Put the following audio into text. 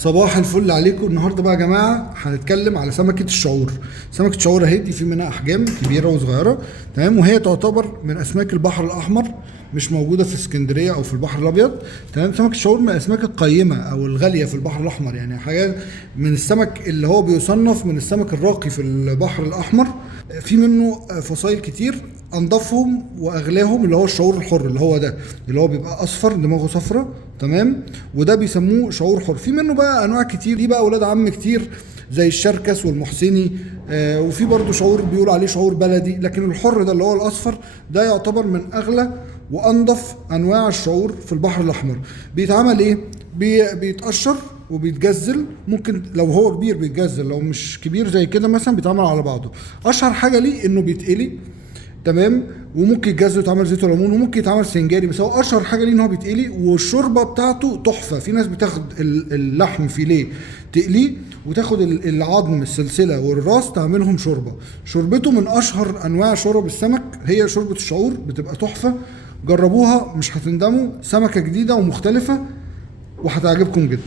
صباح الفل عليكم. النهارده بقى يا جماعه هنتكلم على سمكه الشعور. سمكه الشعور اهي دي في منها احجام كبيره وصغيره، تمام، وهي تعتبر من اسماك البحر الاحمر، مش موجوده في اسكندريه او في البحر الابيض، تمام. سمك الشعور من الاسماك القيمه او الغاليه في البحر الاحمر، يعني حاجه من السمك اللي هو بيصنف من السمك الراقي في البحر الاحمر. في منه فصائل كتير، انضفهم واغلاهم اللي هو الشعور الحر، اللي هو ده اللي هو بيبقى اصفر دماغه صفرة، تمام، وده بيسموه شعور حر. في منه بقى انواع كتير، دي بقى اولاد عم كتير زي الشركس والمحسني، وفي برضو شعور بيقولوا عليه شعور بلدي، لكن الحر ده اللي هو الاصفر ده يعتبر من اغلى وانضف انواع الشعور في البحر الاحمر. بيتعمل ايه؟ بيتقشر وبيتجزل، ممكن لو هو كبير بيتجزل، لو مش كبير زي كده مثلا بيتعمل على بعضه. اشهر حاجه ليه انه بيتقلي، تمام، وممكن يتجزل ويتعمل زيت وليمون، وممكن يتعمل سنجاري، بس هو اشهر حاجه ليه ان هو بيتقلي. والشوربه بتاعته تحفه. في ناس بتاخد اللحم فيليه تقليه، وتاخد العظم السلسله والراس تعملهم شوربه. شوربته من اشهر انواع شورب السمك، هي شوربه الشعور، بتبقى تحفه. جربوها مش هتندموا، سمكه جديده ومختلفه وهتعجبكم جدا.